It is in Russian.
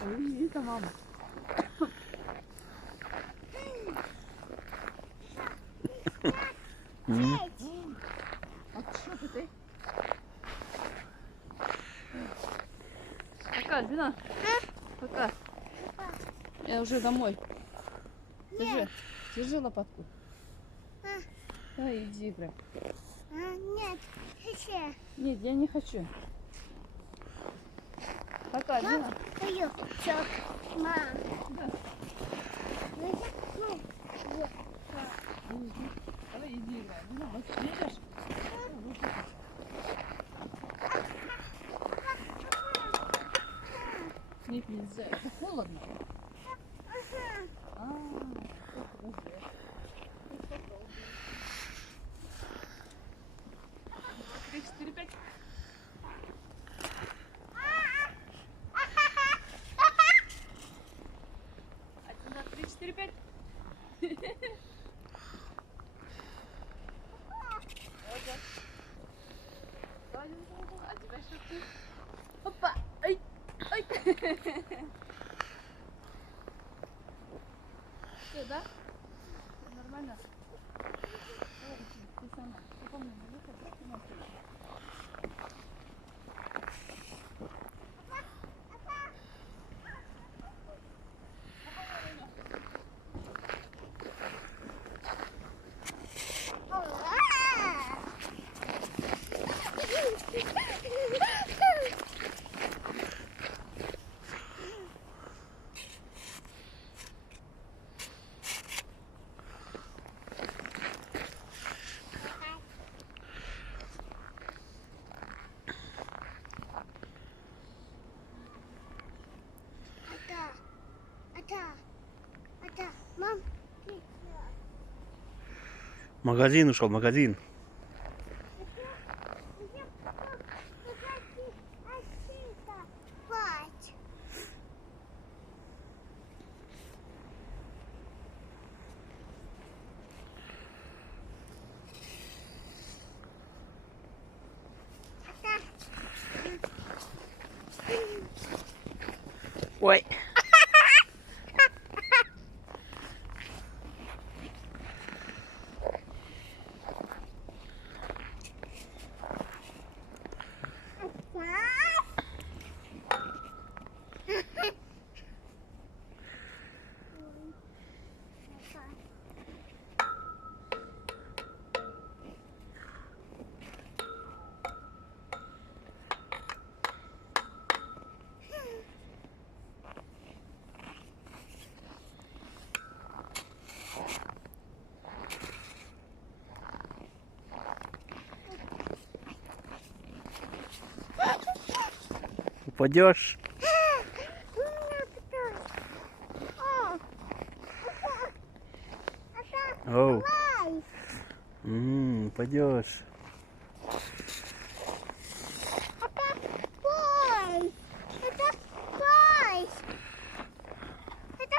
Ой, это мама. А что ты? Пока, Альбина. Пока. Я уже домой. Держи. Держи лопатку. Да, иди играй. Нет, еще. Нет, я не хочу. Пока, Альбина. Все, мам. Да. Давай иди играй. Альбина, вот видишь? Нет, нельзя. Это холодно. Подожди. 3, 4, 5. Отсюда 3, 4, 5. Одевай шапку. Опа! Ай! Ай! Все, да? Нормально? Ты сама. Запомни, на выход, да, ты можешь. Мам, Магазин ушел, магазин. Ой. Упадешь. Оу. Упадешь. Это